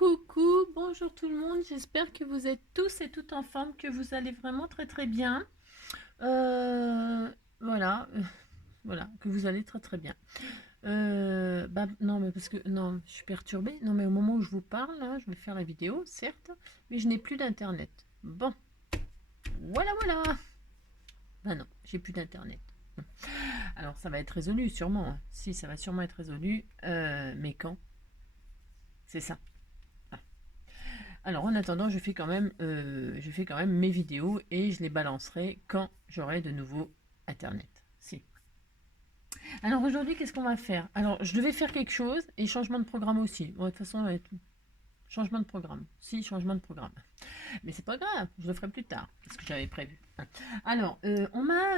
Coucou, bonjour tout le monde, j'espère que vous êtes tous et toutes en forme, que vous allez vraiment très bien. Voilà, voilà, que vous allez très bien. Bah non, mais parce que, non, je suis perturbée. Non, mais au moment où je vous parle, là, je vais faire la vidéo, certes, mais je n'ai plus d'internet. Bon, voilà. Bah non, j'ai plus d'internet. Alors ça va être résolu sûrement, hein. Si, ça va sûrement être résolu, mais quand? C'est ça. Alors en attendant, je fais quand même mes vidéos et je les balancerai quand j'aurai de nouveau internet. Si. Alors aujourd'hui, qu'est-ce qu'on va faire? Alors je devais faire quelque chose et changement de programme aussi. Bon, de toute façon, changement de programme. Si, changement de programme. Mais c'est pas grave, je le ferai plus tard, parce que j'avais prévu. Alors, on m'a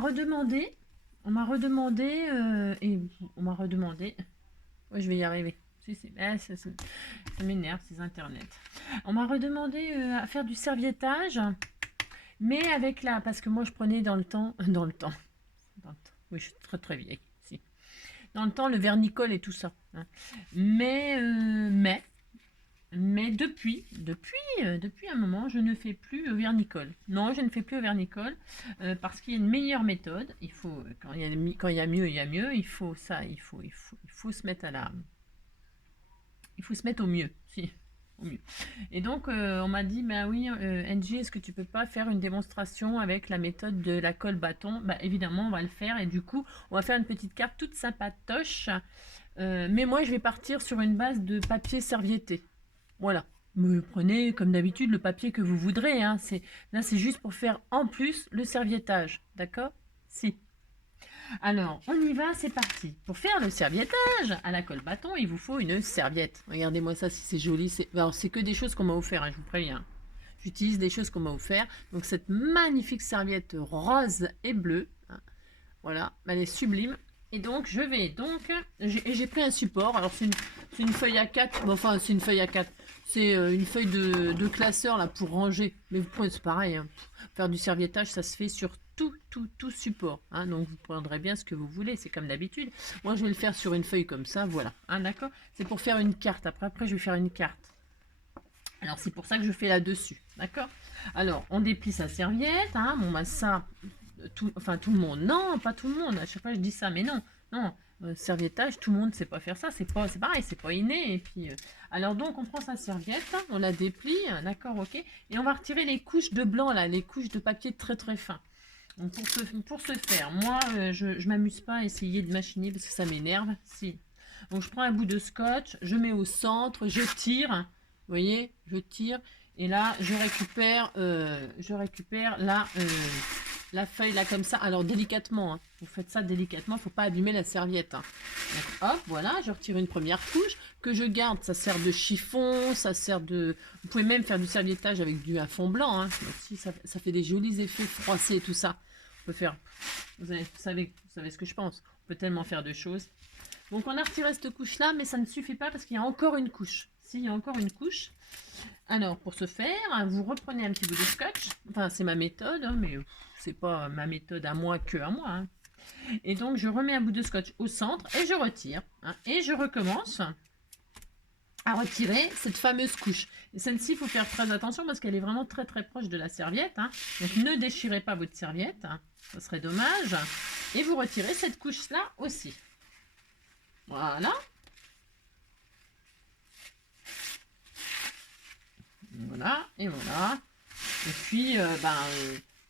redemandé, et on m'a redemandé. Ouais, je vais y arriver. Si, ça m'énerve, ces internet. On m'a redemandé à faire du serviettage, mais avec la. Parce que moi, je prenais dans le temps. Dans le temps. Oui, je suis très vieille. Si. Dans le temps, le vernicole et tout ça, hein. Mais, depuis un moment, je ne fais plus au vernicole. Non, je ne fais plus au vernicole parce qu'il y a une meilleure méthode. Il faut, quand il y a mieux, il y a mieux. Il faut ça, il faut se mettre à la. Il faut se mettre au mieux. Si, au mieux. Et donc, on m'a dit, bah oui, NG, est-ce que tu peux pas faire une démonstration avec la méthode de la colle bâton? Bah évidemment, on va le faire. Et du coup, on va faire une petite carte toute sympatoche. Mais moi, je vais partir sur une base de papier servietté. Voilà. Vous prenez, comme d'habitude, le papier que vous voudrez, hein. Là, c'est juste pour faire en plus le serviettage. D'accord? Si. Alors, on y va, c'est parti. Pour faire le serviettage à la colle bâton, il vous faut une serviette. Regardez-moi ça, si c'est joli. Alors, c'est que des choses qu'on m'a offert, hein, je vous préviens. J'utilise des choses qu'on m'a offert. Donc, cette magnifique serviette rose et bleue, hein, voilà, elle est sublime. Et donc, j'ai pris un support. Alors, c'est une feuille A4. Bon, enfin, c'est une feuille A4. C'est une feuille de classeur là pour ranger. Mais vous prenez, c'est pareil, hein. Faire du serviettage, ça se fait sur tout support, hein. Donc, vous prendrez bien ce que vous voulez. C'est comme d'habitude. Moi, je vais le faire sur une feuille comme ça. Voilà. Hein, d'accord? C'est pour faire une carte. Après, je vais faire une carte. Alors, c'est pour ça que je fais là-dessus. D'accord? Alors, on déplie sa serviette. Hein. Bon, bah, ça, tout le monde. Non, pas tout le monde. À chaque fois, je dis ça, mais non. Non, serviettage, tout le monde ne sait pas faire ça. C'est pareil, c'est pas inné. Et puis, alors, donc, on prend sa serviette, hein, on la déplie. D'accord, ok. Et on va retirer les couches de blanc, là, les couches de papier très fin. Donc, pour ce faire, moi, je m'amuse pas à essayer de machiner parce que ça m'énerve. Si. Donc, je prends un bout de scotch, je mets au centre, je tire. Vous voyez, je tire. Et là, je récupère la feuille là comme ça. Alors délicatement, hein. Vous faites ça délicatement, il ne faut pas abîmer la serviette, hein. Donc, hop, voilà, je retire une première couche que je garde. Ça sert de chiffon, ça sert de. Vous pouvez même faire du serviettage avec un fond blanc, hein. Aussi, ça fait des jolis effets froissés et tout ça. On peut faire. Vous savez ce que je pense. On peut tellement faire de choses. Donc on a retiré cette couche là, mais ça ne suffit pas parce qu'il y a encore une couche. Si, il y a encore une couche. Alors, pour ce faire, vous reprenez un petit bout de scotch. Enfin, c'est ma méthode, hein, mais c'est pas ma méthode à moi que à moi, hein. Et donc, je remets un bout de scotch au centre et je retire, hein, et je recommence à retirer cette fameuse couche. Et celle-ci, il faut faire très attention parce qu'elle est vraiment très proche de la serviette, hein. Donc, ne déchirez pas votre serviette, hein, ça serait dommage. Et vous retirez cette couche-là aussi. Voilà. Voilà, et voilà. Et puis,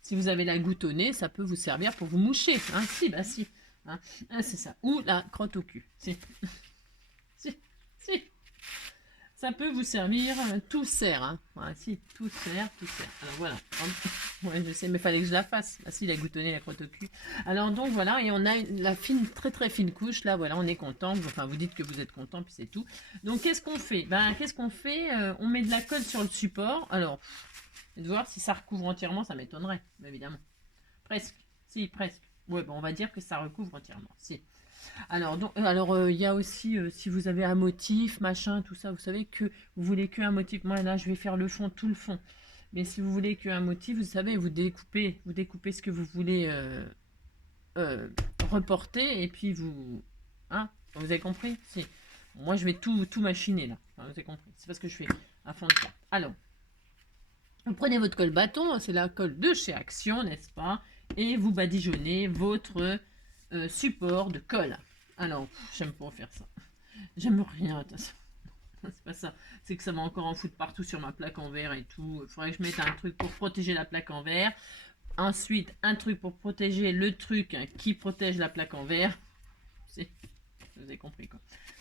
si vous avez la goutte au nez, ça peut vous servir pour vous moucher, hein. Si, bah si. Hein. Ah, c'est ça. Ou la crotte au cul. Si. Si. Ça peut vous servir. Tout sert, hein. Voilà, si, tout sert. Alors voilà. Ouais, je sais, mais fallait que je la fasse. Ah si, la goutte au nez, la crotte au cul. Alors donc voilà, et on a la fine, très fine couche. Là, voilà, on est content. Enfin, vous dites que vous êtes content, puis c'est tout. Donc qu'est-ce qu'on fait? Qu'est-ce qu'on fait? On met de la colle sur le support. Alors, de voir si ça recouvre entièrement, ça m'étonnerait, évidemment. Presque. Si, presque. Ouais, bon, on va dire que ça recouvre entièrement. Si. Alors, il y a aussi, si vous avez un motif, machin, tout ça, vous savez que vous voulez qu'un motif. Moi, là, je vais faire le fond, tout le fond. Mais si vous voulez qu'un motif, vous savez, vous découpez ce que vous voulez reporter, et puis vous... Hein, vous avez compris? Si. Moi, je vais tout machiner là. Enfin, vous avez compris. C'est pas ce que je fais à fond de temps. Alors, vous prenez votre colle bâton, c'est la colle de chez Action, n'est-ce pas? Et vous badigeonnez votre support de colle. Alors, j'aime pas faire ça. J'aime rien, de toute façon. C'est pas ça. C'est que ça va encore en foutre partout sur ma plaque en verre et tout. Il faudrait que je mette un truc pour protéger la plaque en verre. Ensuite, un truc pour protéger le truc qui protège la plaque en verre. Vous avez compris quoi.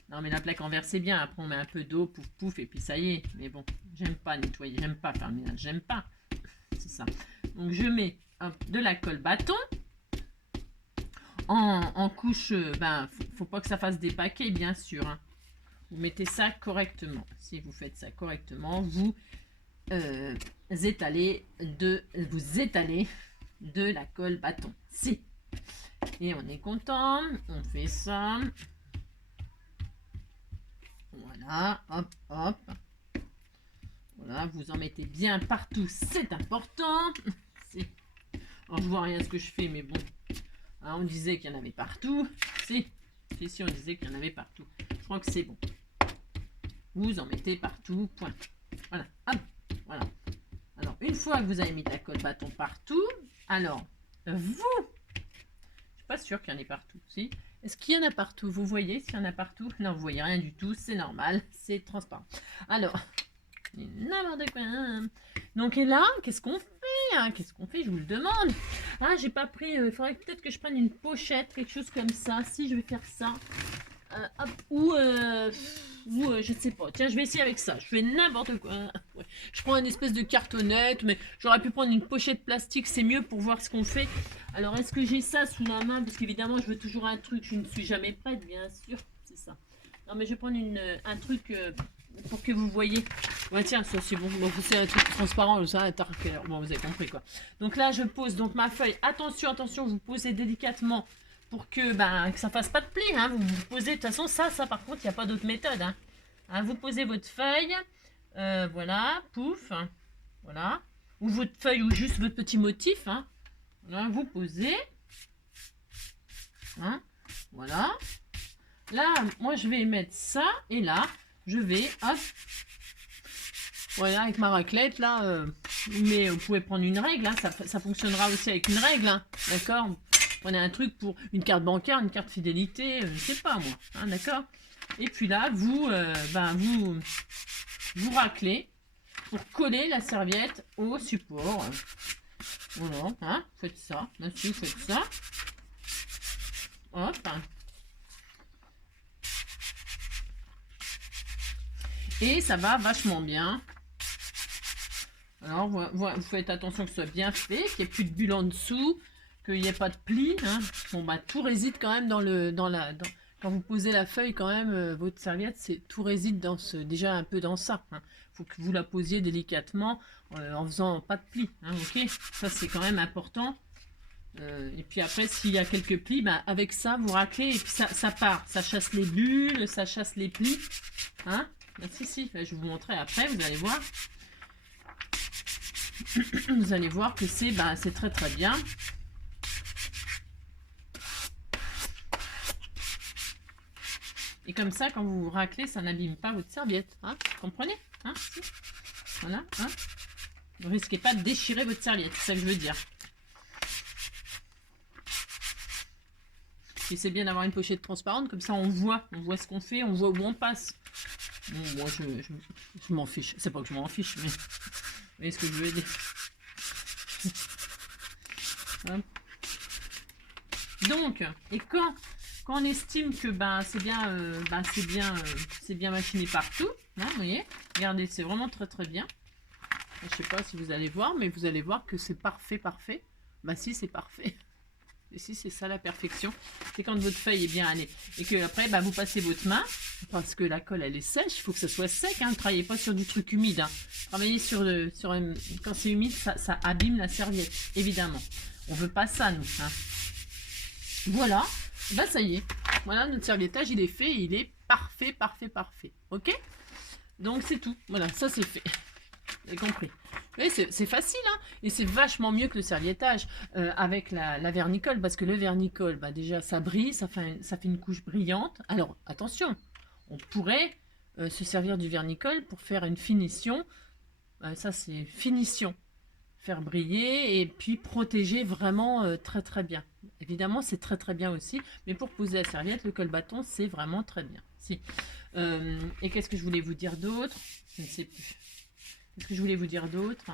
Non mais la plaque en verre c'est bien. Après on met un peu d'eau, pouf pouf, et puis ça y est. Mais bon, j'aime pas nettoyer, j'aime pas faire le ménage, j'aime pas. C'est ça. Donc je mets de la colle bâton. En couche, faut pas que ça fasse des paquets bien sûr. Hein. Vous mettez ça correctement. Si vous faites ça correctement, vous étalez de la colle bâton. Si. Et on est content. On fait ça. Voilà. Hop, hop. Voilà. Vous en mettez bien partout. C'est important. Alors, je vois rien ce que je fais, mais bon. Hein, on disait qu'il y en avait partout. Si, on disait qu'il y en avait partout. Je crois que c'est bon. Vous en mettez partout. Point. Voilà. Hop. Voilà. Alors, une fois que vous avez mis la colle bâton partout, alors, vous, je suis pas sûre qu'il y en ait partout, si. Est-ce qu'il y en a partout? Vous voyez s'il y en a partout? Non, vous voyez rien du tout, c'est normal, c'est transparent. Alors, n'importe quoi. Donc, et là, qu'est-ce qu'on fait hein? Qu'est-ce qu'on fait? Je vous le demande. Ah, j'ai pas pris, il faudrait peut-être que je prenne une pochette, quelque chose comme ça, si je vais faire ça. Hop, ou je sais pas. Tiens, je vais essayer avec ça. Je fais n'importe quoi. Ouais. Je prends une espèce de cartonnette, mais j'aurais pu prendre une pochette plastique, c'est mieux pour voir ce qu'on fait. Alors, est-ce que j'ai ça sous la main? Parce qu'évidemment, je veux toujours un truc. Je ne suis jamais prête, bien sûr. C'est ça. Non, mais je vais prendre un truc pour que vous voyez. Ouais, tiens, ça c'est bon. Bon c'est un truc transparent, ça. Bon, vous avez compris quoi. Donc là, je pose donc ma feuille. Attention, attention, vous posez délicatement. Pour que ça fasse pas de pli, hein. Vous posez, de toute façon, ça par contre, il n'y a pas d'autre méthode. Hein. Hein, vous posez votre feuille, voilà, pouf, hein, voilà. Ou votre feuille ou juste votre petit motif, hein. Là, vous posez, hein, voilà. Là, moi, je vais mettre ça, et là, je vais, hop, voilà, avec ma raclette, là, mais vous pouvez prendre une règle, hein, ça fonctionnera aussi avec une règle, hein, d'accord. Prenez un truc pour une carte bancaire, une carte fidélité, je sais pas moi, hein, d'accord. Et puis là, vous raclez pour coller la serviette au support. Voilà, hein, faites ça, monsieur, faites ça. Hop. Et ça va vachement bien. Alors, vous faites attention que ce soit bien fait, qu'il n'y ait plus de bulles en dessous, qu'il n'y ait pas de plis. Hein. Bon, tout réside quand même quand vous posez la feuille, quand même, votre serviette, tout réside déjà un peu dans ça. Hein. Faut que vous la posiez délicatement en faisant pas de plis. Hein, ok, ça c'est quand même important. Et puis après, s'il y a quelques plis, avec ça, vous raclez et puis ça part. Ça chasse les bulles, ça chasse les plis. Hein. Si, je vais vous montrer après, vous allez voir. Vous allez voir que c'est très très bien. Et comme ça, quand vous raclez, ça n'abîme pas votre serviette. Hein, vous comprenez hein, si. Voilà. Hein. Vous ne risquez pas de déchirer votre serviette, c'est ça que je veux dire. Et c'est bien d'avoir une pochette transparente, comme ça on voit ce qu'on fait, on voit où on passe. Bon, moi je m'en fiche. C'est pas que je m'en fiche, mais vous voyez ce que je veux dire. Hein. Donc, et quand on estime que c'est bien machiné partout, hein, vous voyez, regardez, c'est vraiment très très bien. Je sais pas si vous allez voir, mais vous allez voir que c'est parfait. Si, c'est parfait. Et si, c'est ça la perfection. C'est quand votre feuille est bien allée. Et que après, vous passez votre main, parce que la colle, elle est sèche. Il faut que ça soit sec. Hein. Ne travaillez pas sur du truc humide. Hein. Travaillez quand c'est humide, ça abîme la serviette, évidemment. On veut pas ça, nous. Hein. Voilà. Ça y est. Voilà, notre serviettage, il est fait. Il est parfait. Ok? Donc, c'est tout. Voilà, ça, c'est fait. Vous avez compris. C'est facile, hein, et c'est vachement mieux que le serviettage avec la vernicole, parce que le vernicole, déjà, ça brille, ça fait une couche brillante. Alors, attention, on pourrait se servir du vernicole pour faire une finition. Ça, c'est finition. Faire briller et puis protéger vraiment très très bien. Évidemment, c'est très très bien aussi, mais pour poser la serviette, le colle-bâton, c'est vraiment très bien. Si. Et qu'est-ce que je voulais vous dire d'autre? Je ne sais plus. Qu'est-ce que je voulais vous dire d'autre?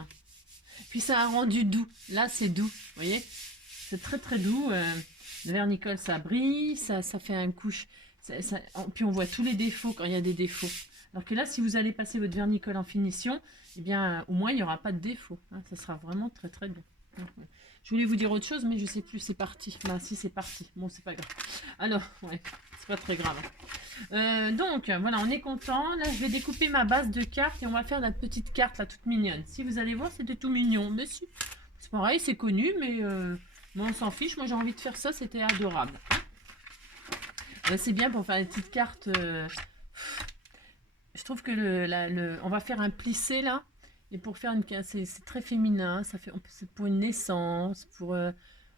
Puis ça a rendu doux. Là, c'est doux, vous voyez? C'est très très doux. Le vernicole, ça brille, ça fait un couche. Puis on voit tous les défauts quand il y a des défauts. Alors que là, si vous allez passer votre vernicole en finition, eh bien, au moins, il n'y aura pas de défaut. Hein, ça sera vraiment très, très bien. Je voulais vous dire autre chose, mais je ne sais plus, c'est parti. Bah, si, c'est parti. Bon, c'est pas grave. Alors, ouais, c'est pas très grave. Donc, voilà, on est content. Là, je vais découper ma base de cartes et on va faire la petite carte, là, toute mignonne. Si vous allez voir, c'était tout mignon. Mais si, c'est pareil, c'est connu, mais on s'en fiche. Moi, j'ai envie de faire ça, c'était adorable. C'est bien pour faire les petites cartes. Je trouve que on va faire un plissé là. Et pour faire une c'est très féminin. Ça fait, c'est pour une naissance. Pour,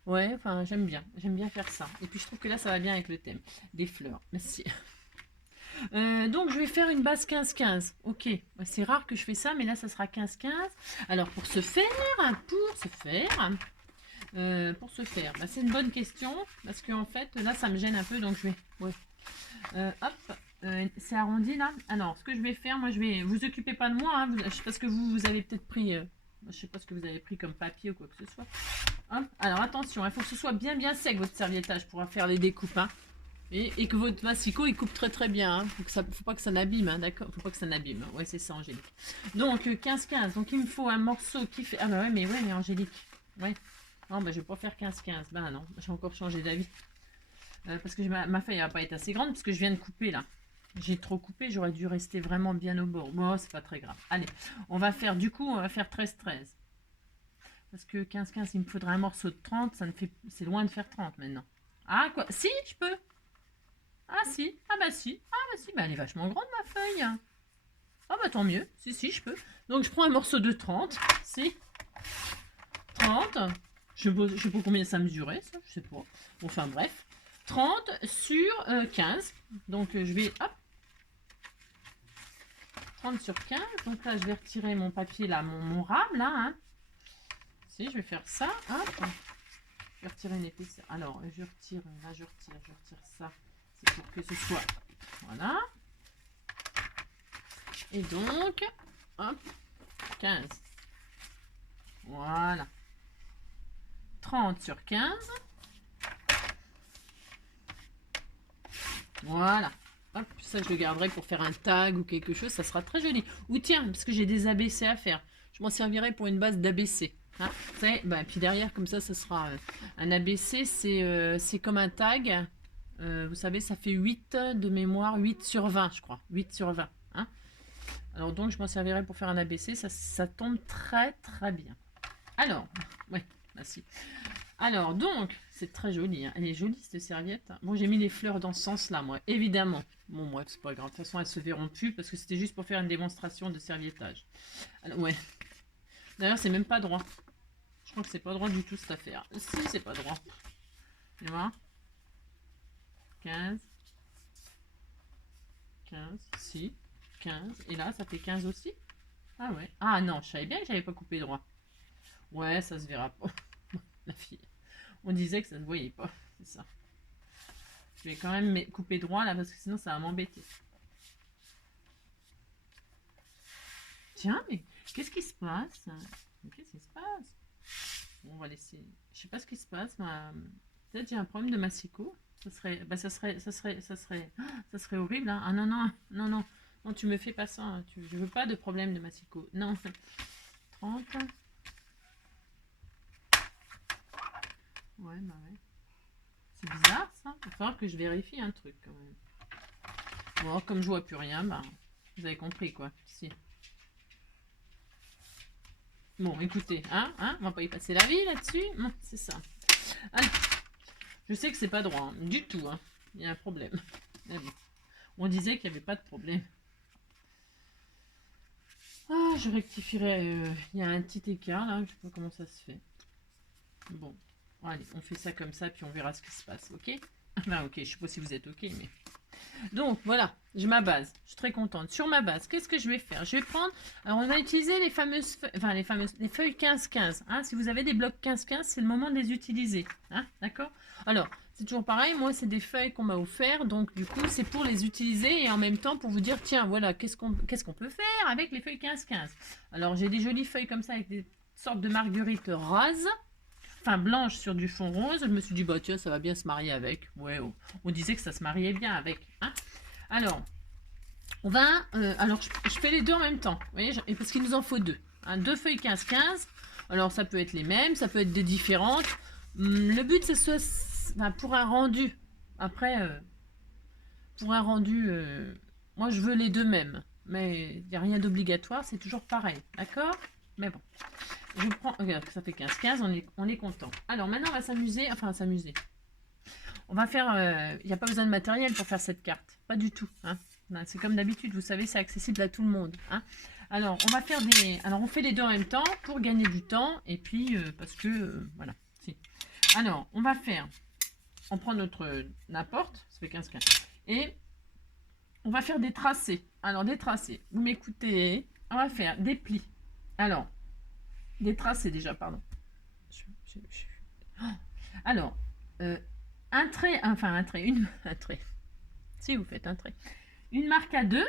ouais, enfin, j'aime bien. J'aime bien faire ça. Et puis je trouve que là, ça va bien avec le thème des fleurs. Merci. Donc je vais faire une base 15-15. Ok, c'est rare que je fais ça, mais là, ça sera 15-15. Alors pour ce faire, bah, c'est une bonne question. Parce que en fait, là, ça me gêne un peu. Donc je vais... Ouais. Hop. C'est arrondi là. Alors, ce que je vais faire, moi je vais... Vous occupez pas de moi, hein, parce que vous avez peut-être pris... je sais pas ce que vous avez pris comme papier ou quoi que ce soit. Hop. Alors attention, il faut que ce soit bien bien sec votre serviettage pour faire les découpes. Hein. Et que votre massicot il coupe très très bien. Hein. Faut pas que ça n'abîme, hein, d'accord. Faut pas que ça n'abîme. Ouais, c'est ça, Angélique. Donc 15-15. Donc il me faut un morceau qui fait... Ah bah ouais, mais Angélique. Ouais. Non, bah je vais pas faire 15-15. Bah non, j'ai encore changé d'avis. Parce que ma feuille va pas être assez grande parce que je viens de couper là. J'ai trop coupé, j'aurais dû rester vraiment bien au bord. Bon, c'est pas très grave. Allez, on va faire 13-13. Parce que 15-15, il me faudra un morceau de 30. C'est loin de faire 30 maintenant. Ah, quoi? Si, je peux. Ah, si. Ah, bah si. Ah, bah si. Bah, elle est vachement grande, ma feuille. Ah, bah tant mieux. Si, je peux. Donc, je prends un morceau de 30. Si. 30. Je sais pas combien ça mesurait, ça. Je sais pas. Bon, enfin, bref. 30 sur 15. Donc, je vais... Hop. 30 sur 15. Donc là, je vais retirer mon papier, là, mon rame, là. Hein. Si, je vais faire ça. Hop. Je vais retirer une épaisseur. Alors, je retire, là, je retire ça. C'est pour que ce soit... Voilà. Et donc, hop, 15. Voilà. 30 sur 15. Voilà. Hop, ça je le garderai pour faire un tag ou quelque chose, ça sera très joli. Ou tiens, parce que j'ai des ABC à faire, je m'en servirai pour une base d'ABC. Hein, bah, puis derrière, comme ça sera un ABC, c'est comme un tag. Vous savez, ça fait 8 de mémoire, 8 sur 20, je crois. 8 sur 20. Hein. Alors donc, je m'en servirai pour faire un ABC, ça tombe très très bien. Alors, ouais, merci. Alors donc, c'est très joli. Hein. Elle est jolie cette serviette. Bon, j'ai mis les fleurs dans ce sens-là, moi, évidemment. Bon, bref, c'est pas grave. De toute façon, elles se verront plus parce que c'était juste pour faire une démonstration de serviettage. Alors, ouais. D'ailleurs, c'est même pas droit. Je crois que c'est pas droit du tout cette affaire. Si, c'est pas droit. Tu vois 15. 15. Si. 15. Et là, ça fait 15 aussi. Ah ouais. Ah non, je savais bien que j'avais pas coupé droit. Ouais, ça se verra pas. La fille. On disait que ça ne se voyait pas. C'est ça. Je vais quand même couper droit là parce que sinon ça va m'embêter. Tiens, mais qu'est-ce qui se passe? Qu'est-ce qui se passe? Bon, on va laisser. Je sais pas ce qui se passe. Peut-être j'ai un problème de massicot. Ça serait horrible. Hein. Ah non, tu me fais pas ça. Hein. Je veux pas de problème de massicot. Non. 30. Ouais, bah ouais. C'est bizarre ça. Il va falloir que je vérifie un truc quand même. Bon, comme je vois plus rien, bah, vous avez compris quoi. Si. Bon, écoutez, hein, on va pas y passer la vie là-dessus. C'est ça. Allez. Je sais que c'est pas droit, hein, du tout. Hein. Il y a un problème. Mais bon. On disait qu'il n'y avait pas de problème. Ah, je rectifierai. Il y a un petit écart là. Je sais pas comment ça se fait. Bon. Allez, on fait ça comme ça, puis on verra ce qui se passe, ok? Ben ok, je sais pas si vous êtes ok, mais... Donc voilà, j'ai ma base. Je suis très contente. Sur ma base, qu'est-ce que je vais faire? Je vais prendre. Alors on va utiliser les fameuses feuilles, enfin les feuilles 15-15. Hein. Si vous avez des blocs 15-15, c'est le moment de les utiliser. Hein, d'accord? Alors, c'est toujours pareil, moi c'est des feuilles qu'on m'a offert, donc du coup c'est pour les utiliser et en même temps pour vous dire, tiens, voilà, qu'est-ce qu'on peut faire avec les feuilles 15-15. Alors j'ai des jolies feuilles comme ça avec des sortes de marguerites rases. Enfin blanche sur du fond rose, je me suis dit bah tiens ça va bien se marier avec. Ouais, on disait que ça se mariait bien avec. Hein. Alors, on va, alors je fais les deux en même temps, vous voyez, parce qu'il nous en faut deux. Hein, deux feuilles 15-15, alors ça peut être les mêmes, ça peut être des différentes. Le but c'est enfin, pour un rendu, après, pour un rendu, moi je veux les deux mêmes, mais il n'y a rien d'obligatoire, c'est toujours pareil, d'accord? Mais bon. Je prends, regarde, ça fait 15-15, on est content. Alors maintenant, on va s'amuser, enfin s'amuser. On va faire, il n'y a pas besoin de matériel pour faire cette carte, pas du tout. Hein. C'est comme d'habitude, vous savez, c'est accessible à tout le monde. Hein. Alors, on va faire alors on fait les deux en même temps pour gagner du temps et puis parce que, voilà. Si. Alors, on va faire, on prend notre n'importe, ça fait 15-15, et on va faire des tracés. Alors, des tracés, vous m'écoutez, on va faire des plis. Alors, des tracés déjà, pardon. Alors, un trait, enfin un trait, un trait. Si vous faites un trait. Une marque à 2.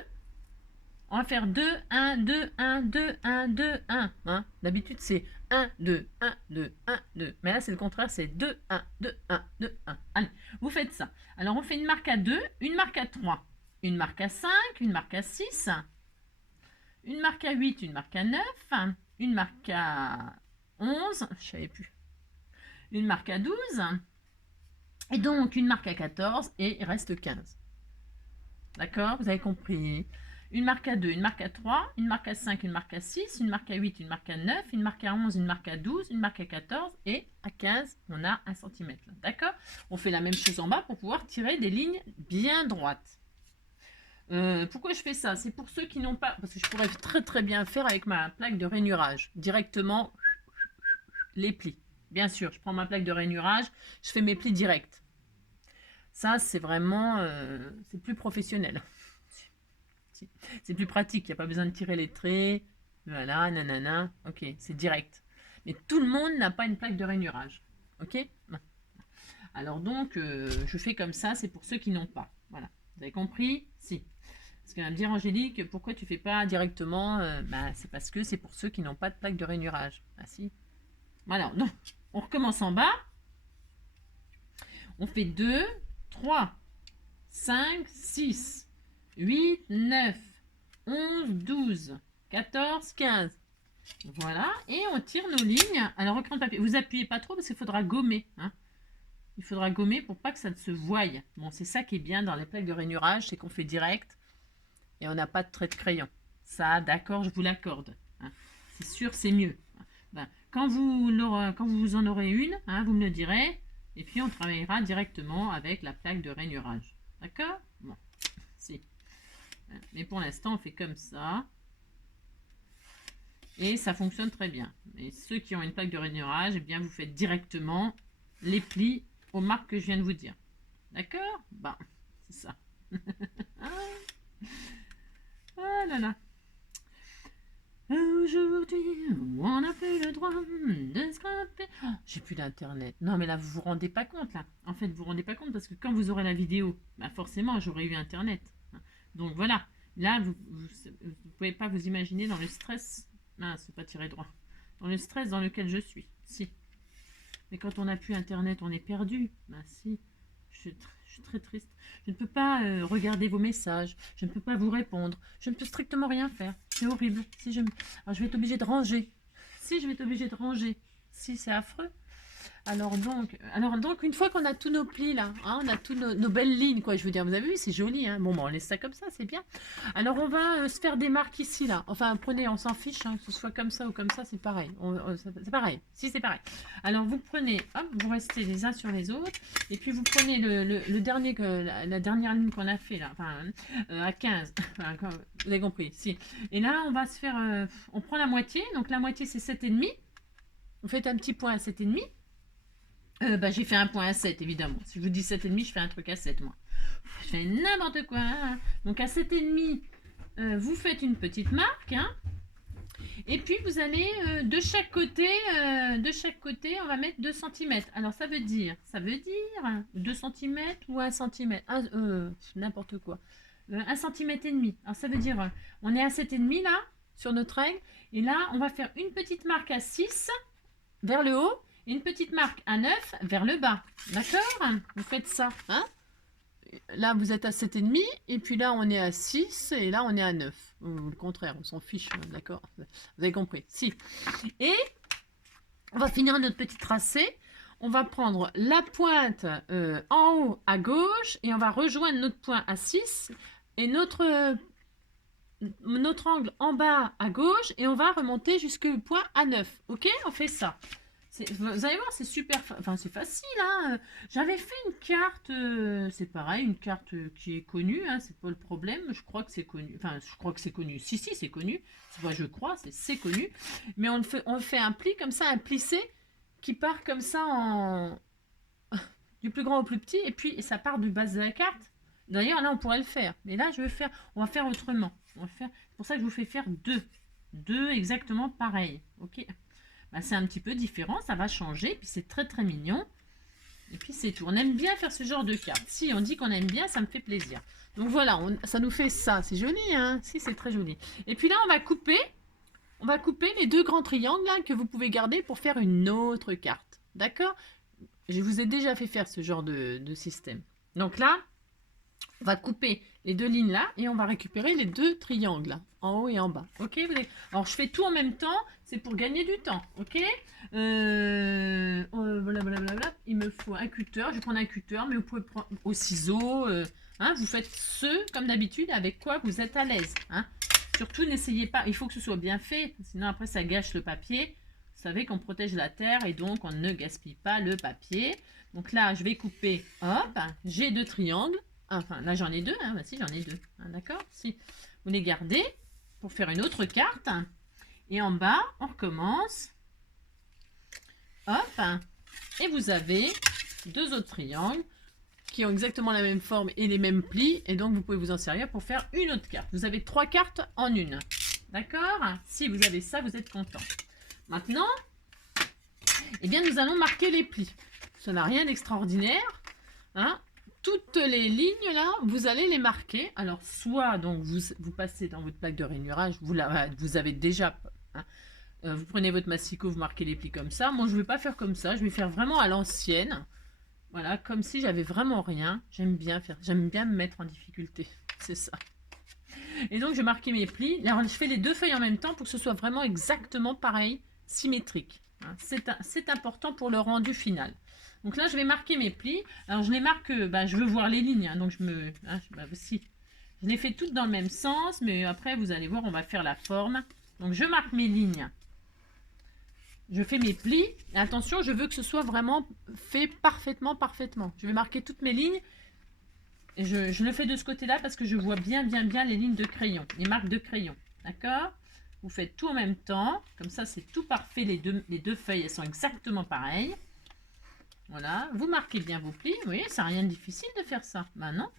On va faire 2, 1, 2, 1, 2, 1, 2, 1. Hein. D'habitude, c'est 1, 2, 1, 2, 1, 2. Mais là, c'est le contraire, c'est 2, 1, 2, 1, 2, 1. Allez, vous faites ça. Alors, on fait une marque à 2, une marque à 3, une marque à 5, une marque à 6, une marque à 8, une marque à 9, une marque à 11, je savais plus, une marque à 12, et donc une marque à 14, et il reste 15. D'accord? Vous avez compris? Une marque à 2, une marque à 3, une marque à 5, une marque à 6, une marque à 8, une marque à 9, une marque à 11, une marque à 12, une marque à 14, et à 15, on a 1 cm. D'accord? On fait la même chose en bas pour pouvoir tirer des lignes bien droites. Pourquoi je fais ça? C'est pour ceux qui n'ont pas, parce que je pourrais très bien faire avec ma plaque de rainurage, directement les plis. Bien sûr, je prends ma plaque de rainurage, je fais mes plis directs. Ça, c'est vraiment, c'est plus professionnel. C'est plus pratique, il n'y a pas besoin de tirer les traits, voilà, nanana, ok, c'est direct. Mais tout le monde n'a pas une plaque de rainurage, ok? Alors donc, je fais comme ça, c'est pour ceux qui n'ont pas, voilà. Vous avez compris? Si. Parce qu'elle va me dire, Angélique, pourquoi tu fais pas directement c'est parce que c'est pour ceux qui n'ont pas de plaque de rainurage. Ah si. Voilà, donc on recommence en bas. On fait 2, 3, 5, 6, 8, 9, 11, 12, 14, 15. Voilà, et on tire nos lignes. Alors, au crayon de papier, vous appuyez pas trop parce qu'il faudra gommer. Hein. Il faudra gommer pour pas que ça ne se voie. Bon, c'est ça qui est bien dans les plaques de rainurage, c'est qu'on fait direct. Et on n'a pas de trait de crayon. Ça, d'accord, je vous l'accorde. Hein. C'est sûr, c'est mieux. Ben, quand vous en aurez une, hein, vous me le direz. Et puis, on travaillera directement avec la plaque de rainurage. D'accord? Bon, si. Mais pour l'instant, on fait comme ça. Et ça fonctionne très bien. Et ceux qui ont une plaque de rainurage, eh bien, vous faites directement les plis aux marques que je viens de vous dire. D'accord? Ben, c'est ça. Ah là là. Aujourd'hui, on a plus le droit de scraper. Oh, j'ai plus d'internet. Non, mais là, vous vous rendez pas compte, là. En fait, vous vous rendez pas compte parce que quand vous aurez la vidéo, bah forcément, j'aurai eu internet. Donc voilà. Là, vous pouvez pas vous imaginer dans le stress. Ah, c'est pas tiré droit. Dans le stress dans lequel je suis. Si. Mais quand on n'a plus internet, on est perdu. Bah si. Je suis très triste. Je ne peux pas regarder vos messages. Je ne peux pas vous répondre. Je ne peux strictement rien faire. C'est horrible. Alors, je vais être obligée de ranger. Si, je vais être obligée de ranger. Si, c'est affreux. Alors donc, une fois qu'on a tous nos plis là, hein, on a tous nos belles lignes, quoi, je veux dire, vous avez vu, c'est joli, hein. Bon, on laisse ça comme ça, c'est bien. Alors, on va se faire des marques ici, là. Enfin, prenez, on s'en fiche, hein, que ce soit comme ça ou comme ça, c'est pareil. C'est pareil, si, c'est pareil. Alors, vous prenez, hop, vous restez les uns sur les autres, et puis vous prenez le dernier, la dernière ligne qu'on a fait, là, enfin, à 15, vous avez compris, si. Et là, on va se faire, on prend la moitié, donc la moitié, c'est 7,5. Vous faites un petit point à 7,5. J'ai fait un point à 7, évidemment. Si je vous dis 7,5, je fais un truc à 7, moi. Je fais n'importe quoi. Hein. Donc à 7,5, vous faites une petite marque. Hein. Et puis vous allez de chaque côté, on va mettre 2 cm. Alors ça veut dire 2 cm ou 1 cm, n'importe quoi. 1 cm et demi. Alors ça veut dire, on est à 7,5 là, sur notre règle. Et là, on va faire une petite marque à 6 vers le haut et une petite marque à 9 vers le bas. D'accord? Vous faites ça. Hein? Là, vous êtes à 7,5 et puis là, on est à 6 et là, on est à 9. Ou le contraire, on s'en fiche, d'accord? Vous avez compris. Si. Et on va finir notre petit tracé. On va prendre la pointe en haut à gauche et on va rejoindre notre point à 6 et notre angle en bas à gauche et on va remonter jusqu'au point à 9. Ok? On fait ça. Vous allez voir, c'est super, enfin c'est facile. Hein. J'avais fait une carte, c'est pareil, une carte qui est connue, hein, c'est pas le problème. Je crois que c'est connu. Enfin, je crois que c'est connu. Si, c'est connu. C'est pas je crois, c'est connu. Mais on fait un pli comme ça, un plissé qui part comme ça en du plus grand au plus petit, et puis ça part du bas de la carte. D'ailleurs, là, on pourrait le faire. Mais là, on va faire autrement. C'est pour ça que je vous fais faire deux exactement pareil. Ok. Bah, c'est un petit peu différent, ça va changer, puis c'est très très mignon. Et puis c'est tout. On aime bien faire ce genre de carte. Si on dit qu'on aime bien, ça me fait plaisir. Donc voilà, ça nous fait ça. C'est joli, hein? Si, c'est très joli. Et puis là, on va couper les 2 grands triangles là, que vous pouvez garder pour faire une autre carte. D'accord? Je vous ai déjà fait faire ce genre de système. Donc là, on va couper les 2 lignes là et on va récupérer les 2 triangles là, en haut et en bas. Ok? Alors je fais tout en même temps, c'est pour gagner du temps. Ok? Blablabla. Il me faut un cutter, je vais prendre un cutter, mais vous pouvez prendre au ciseau. Hein, vous faites comme d'habitude avec quoi vous êtes à l'aise. Hein? Surtout n'essayez pas, il faut que ce soit bien fait, sinon après ça gâche le papier. Vous savez qu'on protège la terre et donc on ne gaspille pas le papier. Donc là je vais couper, hop, j'ai 2 triangles. Enfin, là, j'en ai 2. Hein. Bah, si, j'en ai 2. Hein, d'accord? Si. Vous les gardez pour faire une autre carte. Et en bas, on recommence. Hop. Et vous avez 2 autres triangles qui ont exactement la même forme et les mêmes plis. Et donc, vous pouvez vous en servir pour faire une autre carte. Vous avez 3 cartes en une. D'accord? Si vous avez ça, vous êtes content. Maintenant, eh bien, nous allons marquer les plis. Ça n'a rien d'extraordinaire. Hein? Toutes les lignes là, vous allez les marquer. Alors soit donc vous passez dans votre plaque de rainurage, vous avez déjà. Hein, vous prenez votre massicot, vous marquez les plis comme ça. Moi je ne vais pas faire comme ça, je vais faire vraiment à l'ancienne. Voilà, comme si j'avais vraiment rien. J'aime bien me mettre en difficulté. C'est ça. Et donc je vais marquer mes plis. Alors je fais les 2 feuilles en même temps pour que ce soit vraiment exactement pareil, symétrique. Hein, c'est important pour le rendu final. Donc là, je vais marquer mes plis. Alors, je les marque, je veux voir les lignes. Hein, donc, je les fais toutes dans le même sens. Mais après, vous allez voir, on va faire la forme. Donc, je marque mes lignes. Je fais mes plis. Et attention, je veux que ce soit vraiment fait parfaitement. Je vais marquer toutes mes lignes. Et je le fais de ce côté-là parce que je vois bien les lignes de crayon. Les marques de crayon. D'accord? Vous faites tout en même temps. Comme ça, c'est tout parfait. Les deux feuilles, elles sont exactement pareilles. Voilà, vous marquez bien vos plis. Vous voyez, c'est rien de difficile de faire ça. Ben non,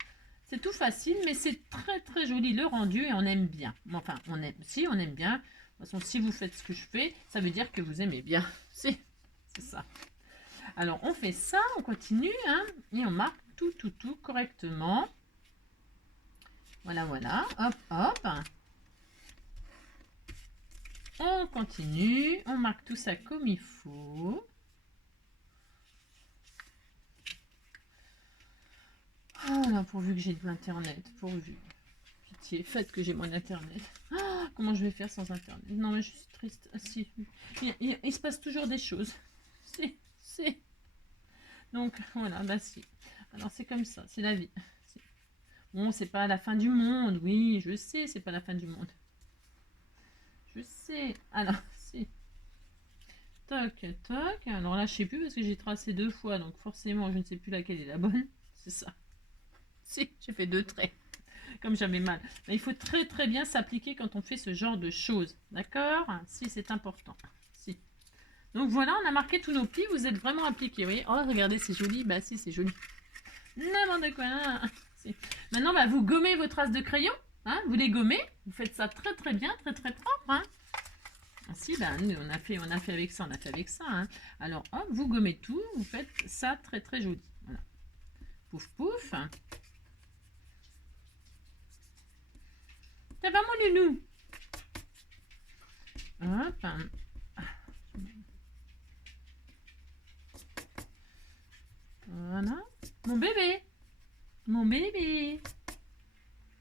c'est tout facile, mais c'est très très joli le rendu et on aime bien. Enfin, on aime bien. De toute façon, si vous faites ce que je fais, ça veut dire que vous aimez bien. C'est ça. Alors, on fait ça, on continue, hein, et on marque tout correctement. Voilà. Hop. On continue, on marque tout ça comme il faut. Oh là, pourvu que j'ai de l'internet, pourvu. Pitié, faites que j'ai mon internet. Oh, comment je vais faire sans internet? Non, mais je suis triste. Ah, si. Il se passe toujours des choses. C'est. Donc, voilà, bah si. Alors, c'est comme ça, c'est la vie. Bon, c'est pas la fin du monde. Oui, je sais, c'est pas la fin du monde. Je sais. Alors, si. Toc. Alors là, je sais plus parce que j'ai tracé 2 fois. Donc, forcément, je ne sais plus laquelle est la bonne. C'est ça. Si, j'ai fait 2 traits, comme j'avais mal. Mais il faut très très bien s'appliquer quand on fait ce genre de choses, d'accord? Si, c'est important. Si. Donc voilà, on a marqué tous nos plis, vous êtes vraiment appliqués, vous voyez? Oh, regardez, c'est joli, bah si, c'est joli. N'importe quoi, Maintenant, bah, vous gommez vos traces de crayon. Hein, vous les gommez. Vous faites ça très très bien, très très propre. Hein. Ainsi, bah, nous, on a fait avec ça, on a fait avec ça. Hein. Alors, hop, vous gommez tout. Vous faites ça très très joli. Voilà. Pouf pouf. Ça va mon loulou? Hop. Voilà. Mon bébé. Mon bébé.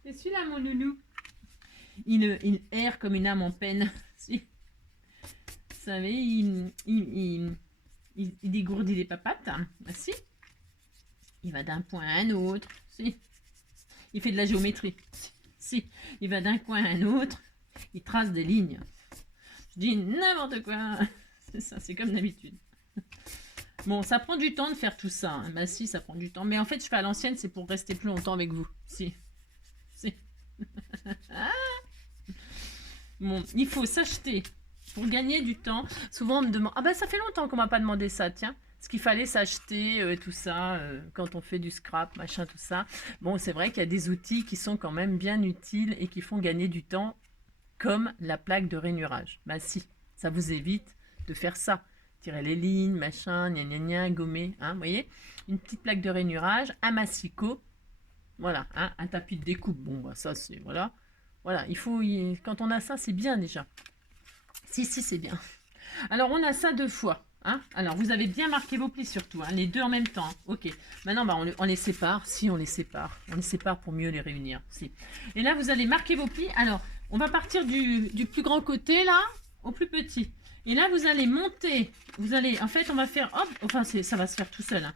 C'est celui-là, mon loulou. Il erre comme une âme en peine. Si. Vous savez, il dégourdit les papates. Ah, si. Il va d'un point à un autre. Si. Il fait de la géométrie. Si. Il va d'un coin à un autre. Il trace des lignes. Je dis n'importe quoi. C'est ça, c'est comme d'habitude. Bon, ça prend du temps de faire tout ça. Hein. Bah si, ça prend du temps. Mais en fait, je fais à l'ancienne, c'est pour rester plus longtemps avec vous. Si. Si. Bon, il faut s'acheter pour gagner du temps. Souvent, on me demande... Ah ben, ça fait longtemps qu'on m'a pas demandé ça, tiens. Ce qu'il fallait s'acheter, tout ça, quand on fait du scrap, machin, tout ça. Bon, c'est vrai qu'il y a des outils qui sont quand même bien utiles et qui font gagner du temps, comme la plaque de rainurage. Bah si, ça vous évite de faire ça. Tirer les lignes, machin, gna gna gna, gommer, hein, vous voyez. Une petite plaque de rainurage, un massicot, voilà, hein, un tapis de découpe. Bon, bah ça, c'est, voilà. Voilà, il faut, quand on a ça, c'est bien déjà. Si, c'est bien. Alors, on a ça 2 fois. Hein. Alors, vous avez bien marqué vos plis surtout, hein, les 2 en même temps. Hein. Ok. Maintenant, bah, on les sépare. Si, on les sépare. On les sépare pour mieux les réunir. Si. Et là, vous allez marquer vos plis. Alors, on va partir du plus grand côté, là, au plus petit. Et là, vous allez monter. Vous allez, en fait, on va faire, hop, enfin, ça va se faire tout seul. Hein.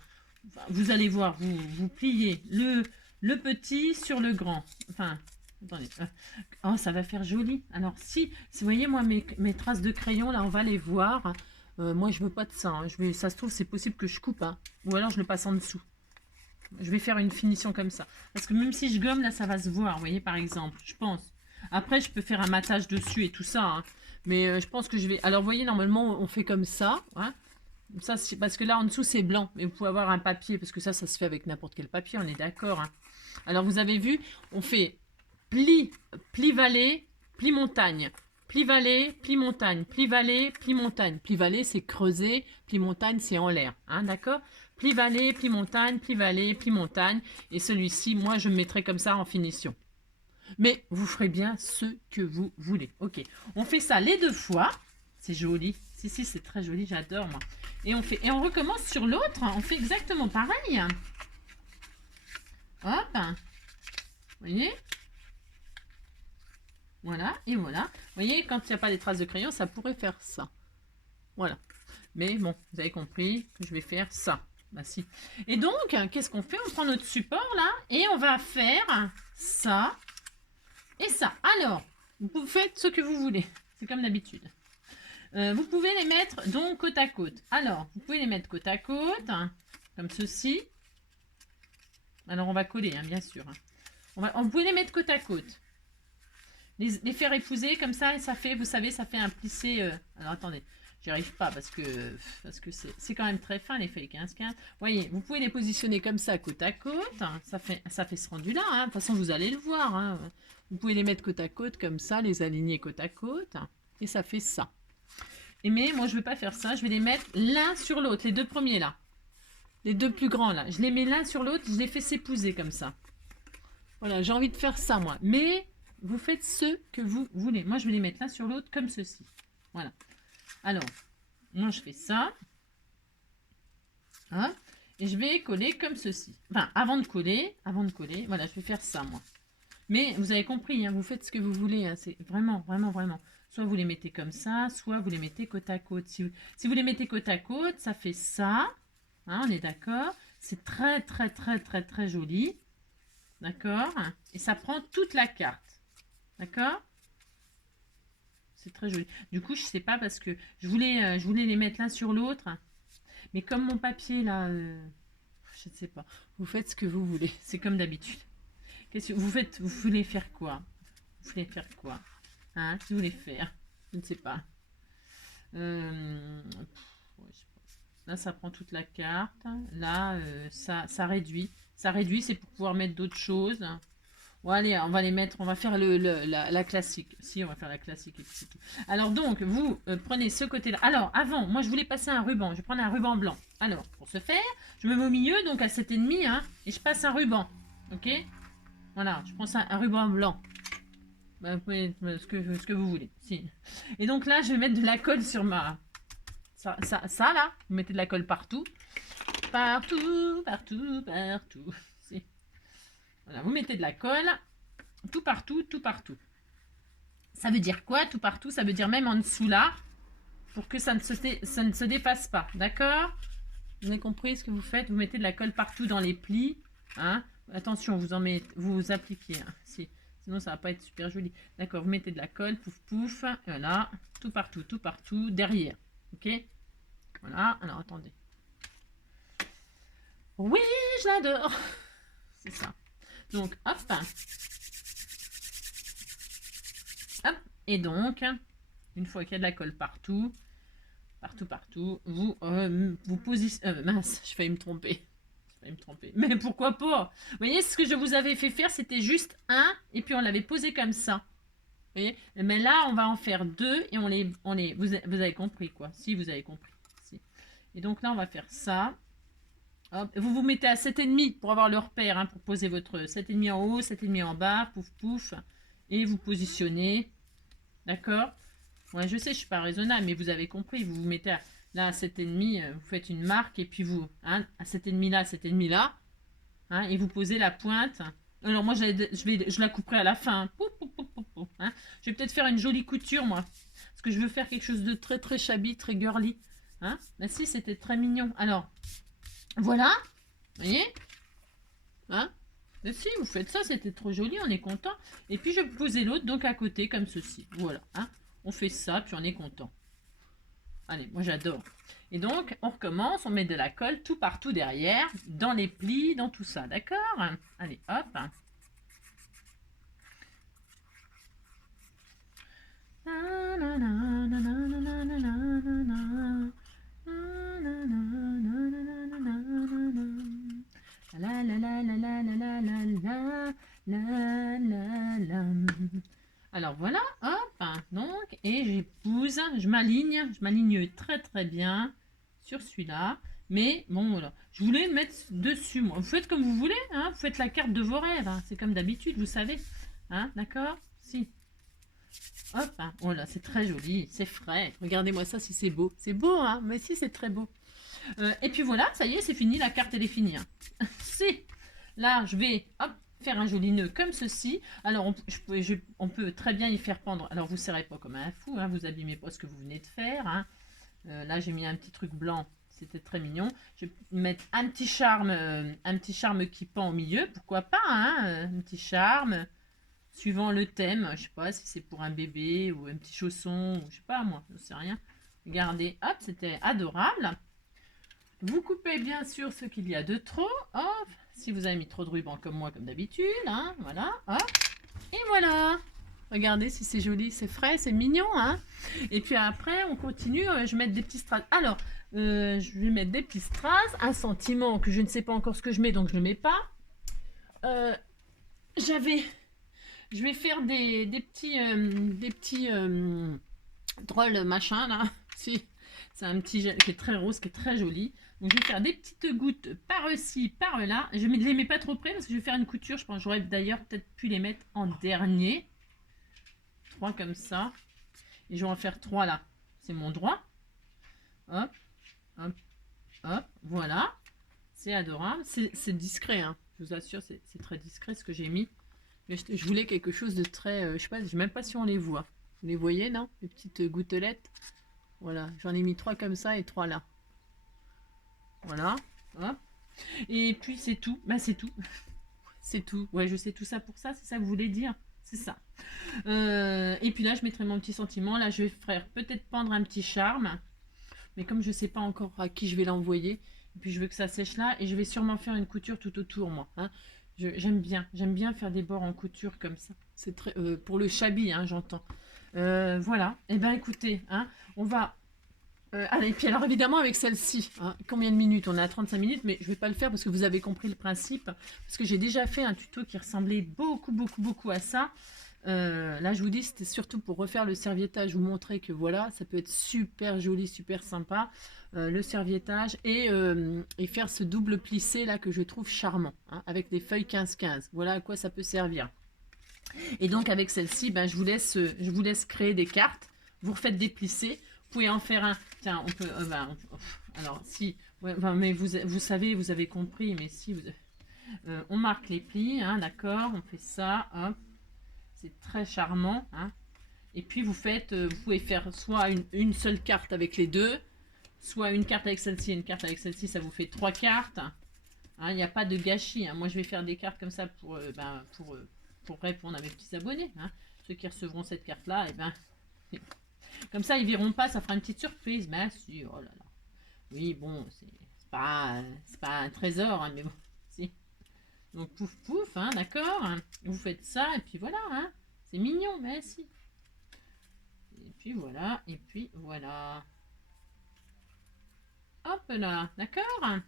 Vous allez voir, vous pliez le petit sur le grand. Enfin, attendez. Oh, ça va faire joli. Alors, si vous voyez, moi, mes traces de crayon, là, on va les voir. Moi, je veux pas de ça. Hein. Ça se trouve, c'est possible que je coupe. Hein. Ou alors, je le passe en dessous. Je vais faire une finition comme ça. Parce que même si je gomme, là, ça va se voir. Vous voyez, par exemple, je pense. Après, je peux faire un matage dessus et tout ça. Hein. Mais je pense que je vais... Alors, vous voyez, normalement, on fait comme ça. Hein. Ça, parce que là, en dessous, c'est blanc. Mais vous pouvez avoir un papier. Parce que ça se fait avec n'importe quel papier. On est d'accord. Hein. Alors, vous avez vu, on fait pli, pli-vallée, pli-montagne. Pli-vallée, pli-montagne. Pli-vallée, pli-montagne. Pli-vallée, c'est creusé. Pli-montagne, c'est en l'air. Hein, d'accord? Pli-vallée, pli-montagne, pli-vallée, pli-montagne. Et celui-ci, moi, je me mettrai comme ça en finition. Mais vous ferez bien ce que vous voulez. Ok, on fait ça les 2 fois. C'est joli. Si, c'est très joli, j'adore, moi. Et on recommence sur l'autre. On fait exactement pareil. Hop. Vous voyez? Voilà, et voilà. Vous voyez, quand il n'y a pas des traces de crayon, ça pourrait faire ça. Voilà. Mais bon, vous avez compris que je vais faire ça. Bah si. Et donc, qu'est-ce qu'on fait? On prend notre support, là, et on va faire ça et ça. Alors, vous faites ce que vous voulez. C'est comme d'habitude. Vous pouvez les mettre, donc, côte à côte. Alors, vous pouvez les mettre côte à côte, hein, comme ceci. Alors, on va coller, hein, bien sûr. Hein. On peut les mettre côte à côte. Les faire épouser comme ça, et ça fait, vous savez, ça fait un plissé. Alors attendez, j'y arrive pas parce que c'est quand même très fin les feuilles 15-15. Voyez, vous pouvez les positionner comme ça, côte à côte. Hein, ça fait ce rendu-là. Hein. De toute façon, vous allez le voir. Hein. Vous pouvez les mettre côte à côte comme ça, les aligner côte à côte. Et ça fait ça. Et mais moi, je ne vais pas faire ça. Je vais les mettre l'un sur l'autre, les 2 premiers là. Les 2 plus grands là. Je les mets l'un sur l'autre, je les fais s'épouser comme ça. Voilà, j'ai envie de faire ça moi. Mais... vous faites ce que vous voulez. Moi, je vais les mettre l'un sur l'autre comme ceci. Voilà. Alors, moi, je fais ça. Hein, et je vais coller comme ceci. Enfin, avant de coller, voilà, je vais faire ça, moi. Mais vous avez compris, hein, vous faites ce que vous voulez. Hein, c'est vraiment, vraiment, vraiment. Soit vous les mettez comme ça, soit vous les mettez côte à côte. Si vous les mettez côte à côte, ça fait ça. Hein, on est d'accord. C'est très, très, très, très, très joli. D'accord. Et ça prend toute la carte. D'accord? C'est très joli. Du coup, je sais pas parce que je voulais les mettre l'un sur l'autre. Mais comme mon papier, là, je ne sais pas. Vous faites ce que vous voulez. C'est comme d'habitude. Qu'est-ce que vous faites? Vous voulez faire quoi? Vous voulez faire quoi? Hein? Qu'est-ce que vous voulez faire? Je ne sais pas. Ouais, je sais pas. Là, ça prend toute la carte. Là, ça réduit. Ça réduit, c'est pour pouvoir mettre d'autres choses. Bon, allez, on va les mettre, on va faire la classique. Si, on va faire la classique et puis c'est tout. Alors donc, vous prenez ce côté-là. Alors, avant, moi je voulais passer un ruban. Je vais prendre un ruban blanc. Alors, pour ce faire, je me mets au milieu, donc à 7,5, hein, et je passe un ruban. Ok? Voilà, je prends ça, un ruban blanc. Bah, vous pouvez, ce que vous voulez. Si. Et donc là, je vais mettre de la colle sur ma... Ça là, vous mettez de la colle partout. Partout, partout, partout. Si. Voilà, vous mettez de la colle tout partout, tout partout. Ça veut dire quoi, tout partout? Ça veut dire même en dessous là, pour que ça ne se défasse pas, d'accord? Vous avez compris ce que vous faites? Vous mettez de la colle partout dans les plis, hein? Attention, vous appliquez, hein, sinon ça va pas être super joli. D'accord, vous mettez de la colle, pouf pouf, voilà, tout partout, derrière, ok? Voilà, alors attendez. Oui, je l'adore. C'est ça. Donc, hop. Hop. Et donc, une fois qu'il y a de la colle partout, vous positionnez... mince, je failli me tromper. Mais pourquoi pas? Vous voyez, ce que je vous avais fait faire, c'était juste un, et puis on l'avait posé comme ça. Vous voyez? Mais là, on va en faire deux, et vous avez compris, quoi. Si, vous avez compris. Si. Et donc là, on va faire ça. Hop. Vous vous mettez à 7,5 pour avoir le repère, hein, pour poser votre 7,5 en haut, 7,5 en bas, pouf pouf, et vous positionnez, d'accord? Ouais, je sais, je suis pas raisonnable, mais vous avez compris, vous vous mettez là à 7,5, vous faites une marque, et puis vous, hein, à 7,5 là, 7,5 là, hein, et vous posez la pointe. Alors moi, je la couperai à la fin, pouf, pouf, pouf, pouf, pouf, hein. Je vais peut-être faire une jolie couture, moi, parce que je veux faire quelque chose de très très shabby, très girly, hein. Bah si, c'était très mignon. Alors... Voilà, vous voyez, hein? Mais si, vous faites ça, c'était trop joli, on est content. Et puis je vais poser l'autre donc à côté comme ceci. Voilà, hein? On fait ça, puis on est content. Allez, moi j'adore. Et donc, on recommence, on met de la colle tout partout derrière, dans les plis, dans tout ça, d'accord? Allez, hop. Alors voilà, hop, donc, et j'épouse, je m'aligne très très bien sur celui-là. Mais bon, voilà, je voulais mettre dessus, moi. Vous faites comme vous voulez, hein, vous faites la carte de vos rêves, hein, c'est comme d'habitude, vous savez, hein, d'accord? Si. Hop, hein, voilà, c'est très joli, c'est frais. Regardez-moi ça si c'est beau. C'est beau, hein, mais si c'est très beau. Et puis voilà, ça y est, c'est fini, la carte elle est finie. Hein. Si, là, je vais, hop, faire un joli nœud comme ceci. Alors, on peut très bien y faire pendre. Alors, vous ne serrez pas comme un fou, hein, vous abîmez pas ce que vous venez de faire. Hein. Là, j'ai mis un petit truc blanc, c'était très mignon. Je vais mettre un petit charme qui pend au milieu. Pourquoi pas, hein, un petit charme, suivant le thème. Je sais pas si c'est pour un bébé ou un petit chausson, ou je sais pas moi, je sais rien. Regardez, hop, c'était adorable. Vous coupez bien sûr ce qu'il y a de trop. Hop, si vous avez mis trop de ruban comme moi, comme d'habitude. Hein, voilà, hop. Et voilà. Regardez si c'est joli, c'est frais, c'est mignon. Hein. Et puis après, on continue. Je vais mettre des petits strass. Alors, je vais mettre des petits strass. Un sentiment que je ne sais pas encore ce que je mets, donc je ne le mets pas. Je vais faire des petits drôles machin là. Si. C'est un petit gel qui est très rose, qui est très joli. Donc je vais faire des petites gouttes par-ci, par-là. Je ne les mets pas trop près parce que je vais faire une couture. Je pense que j'aurais d'ailleurs peut-être pu les mettre en dernier. 3 comme ça. Et je vais en faire 3 là. C'est mon droit. Hop, hop, hop. Voilà. C'est adorable. C'est discret, hein. Je vous assure, c'est très discret ce que j'ai mis. Mais je voulais quelque chose de très... je sais pas, je sais même pas si on les voit. Vous les voyez, non? Les petites gouttelettes. Voilà, j'en ai mis 3 comme ça et 3 là. Voilà. Hop. Et puis c'est tout. Bah c'est tout. C'est tout. Ouais, je sais tout ça pour ça. C'est ça que vous voulez dire. C'est ça. Et puis là, je mettrai mon petit sentiment. Là, je vais faire peut-être pendre un petit charme. Mais comme je ne sais pas encore à qui je vais l'envoyer. Et puis je veux que ça sèche là. Et je vais sûrement faire une couture tout autour, moi. Hein. J'aime bien faire des bords en couture comme ça. C'est très pour le shabby, hein, j'entends. Voilà. Et ben écoutez, hein, on va Et puis alors évidemment avec celle-ci, hein, combien de minutes? On est à 35 minutes, mais je vais pas le faire parce que vous avez compris le principe. Parce que j'ai déjà fait un tuto qui ressemblait beaucoup à ça. Là je vous dis, c'était surtout pour refaire le serviettage, vous montrer que voilà, ça peut être super joli, super sympa. Le serviettage et faire ce double plissé là que je trouve charmant, hein, avec des feuilles 15-15. Voilà à quoi ça peut servir. Et donc avec celle-ci, ben, je vous laisse créer des cartes. Vous refaites des plissés. Vous pouvez en faire un. Tiens, on peut. Alors si, ouais, enfin, mais vous savez, vous avez compris. Mais si vous, on marque les plis, hein, d'accord. On fait ça. Hop, c'est très charmant. Hein. Et puis vous faites, vous pouvez faire soit une seule carte avec les deux, soit une carte avec celle-ci, une carte avec celle-ci. Ça vous fait 3 cartes. Il n'y a pas de gâchis. Hein. Moi, je vais faire des cartes comme ça pour répondre à mes petits abonnés. Hein. Ceux qui recevront cette carte-là, et ben, comme ça, ils verront pas. Ça fera une petite surprise. Mais si, oh là là. Oui, bon, c'est pas un trésor, hein, mais bon, si. Donc, pouf, pouf, hein, d'accord. Hein. Vous faites ça, et puis voilà. Hein. C'est mignon, mais si. Et puis voilà, et puis voilà. Hop là, d'accord.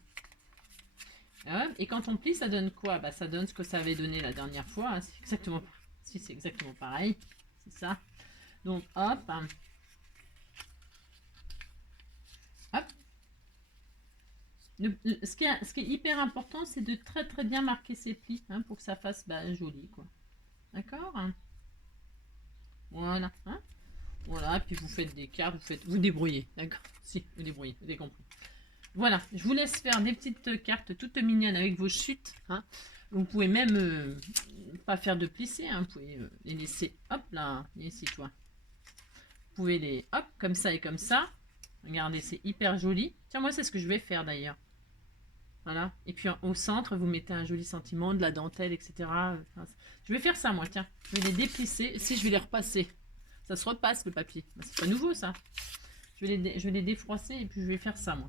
Et quand on plie, ça donne quoi? Bah, ça donne ce que ça avait donné la dernière fois. Hein. C'est exactement pareil. C'est ça. Donc, hop. Hop. Ce qui est hyper important, c'est de très bien marquer ses plis, hein, pour que ça fasse joli, quoi. D'accord? Voilà. Hein, voilà. Puis vous faites des cartes, vous débrouillez. D'accord? Si, vous débrouillez. Vous avez compris. Voilà, je vous laisse faire des petites cartes toutes mignonnes avec vos chutes. Hein. Vous pouvez même pas faire de plissé, hein. Vous pouvez les laisser, hop là, ici toi. Vous pouvez les, hop, comme ça et comme ça. Regardez, c'est hyper joli. Tiens, moi c'est ce que je vais faire d'ailleurs. Voilà, et puis au centre, vous mettez un joli sentiment, de la dentelle, etc. Enfin, je vais faire ça moi, tiens. Je vais les déplisser, si je vais les repasser. Ça se repasse le papier. C'est pas nouveau ça. Je vais les défroisser et puis je vais faire ça moi.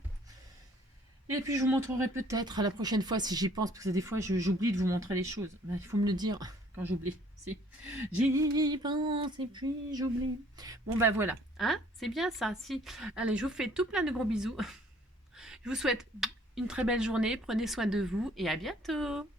Et puis je vous montrerai peut-être à la prochaine fois si j'y pense, parce que des fois j'oublie de vous montrer les choses. Ben, il faut me le dire quand j'oublie. Si. J'y pense et puis j'oublie. Bon ben voilà, hein, c'est bien ça, si. Allez, je vous fais tout plein de gros bisous. Je vous souhaite une très belle journée, prenez soin de vous et à bientôt.